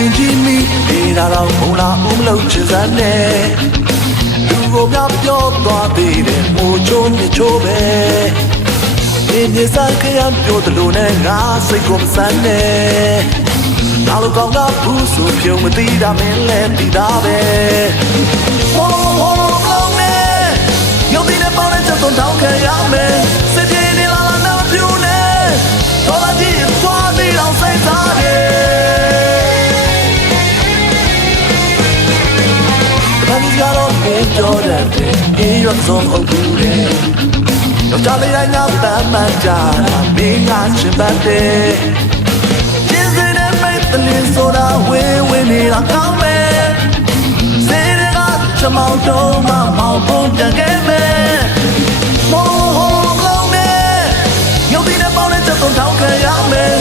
တင်ကြည့်မိနေတာတော့မုံလာဦးမလို့ချင်စမ်းနဲ့လူကိုများပြောသွားသေးတယ်ဟိုချိုးမြချိုးပဲဒီနေစားခရံပြောတယ်လို့နဲ့ငါစိတ်ကိုမဆန်းနဲ့နာလိုကောင်းကဘူးဆိုပြုံးမသိတာမင်းလည်းသိတာပဲဟောဟောကော တော့မင်းပြောတဲ့အေးရောဆုံးဟုတ်ဘူးလေတော့ကြလေးတိုင်းငါတမ်းမှကြတာမင်းကချင်ပတ်တယ်ကျင်းစင်တဲ့မိတ်တလင်းဆိုတာဝေးဝေးနေတာကောင်းမယ်စေရကချမောင်တော့မမောင်ပုံပြန်ခဲ့မယ်မောဟောလုံးနဲ့ရုပ်တည်နဲ့ပေါင်းတဲ့ချက်သွန်ထောင်းခံရမယ်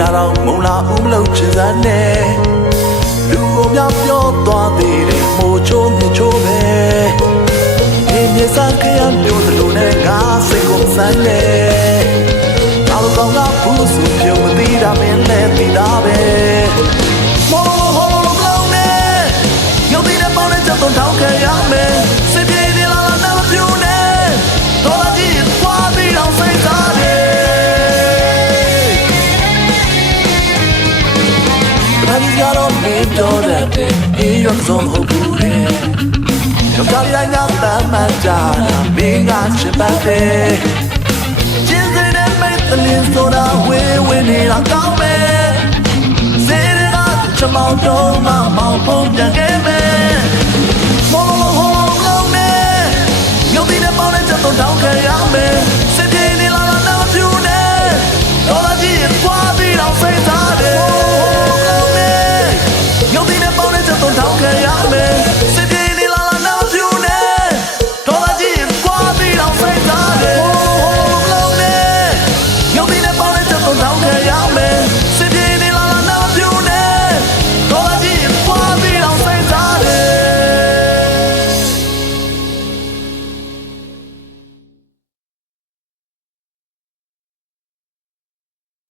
တာတော့မုံလာဦးမလို့ချင်စမ်းနဲ့လူကိုများပြောသွားသေးတယ်မို့ချိုးမြချိုး လို့ကြတော့မင်းပြောတဲ့အေးရောဆုံးဟုတ်ဘူးလေယောက်ျားလေးတိုင်းကတမ်းမှန်ကြတာမင်းကချစ်ပတ်တယ်ကျင်းစင်တဲ့မိတ်တလင်းဆိုတာဝေးဝေးနေတာကောင်း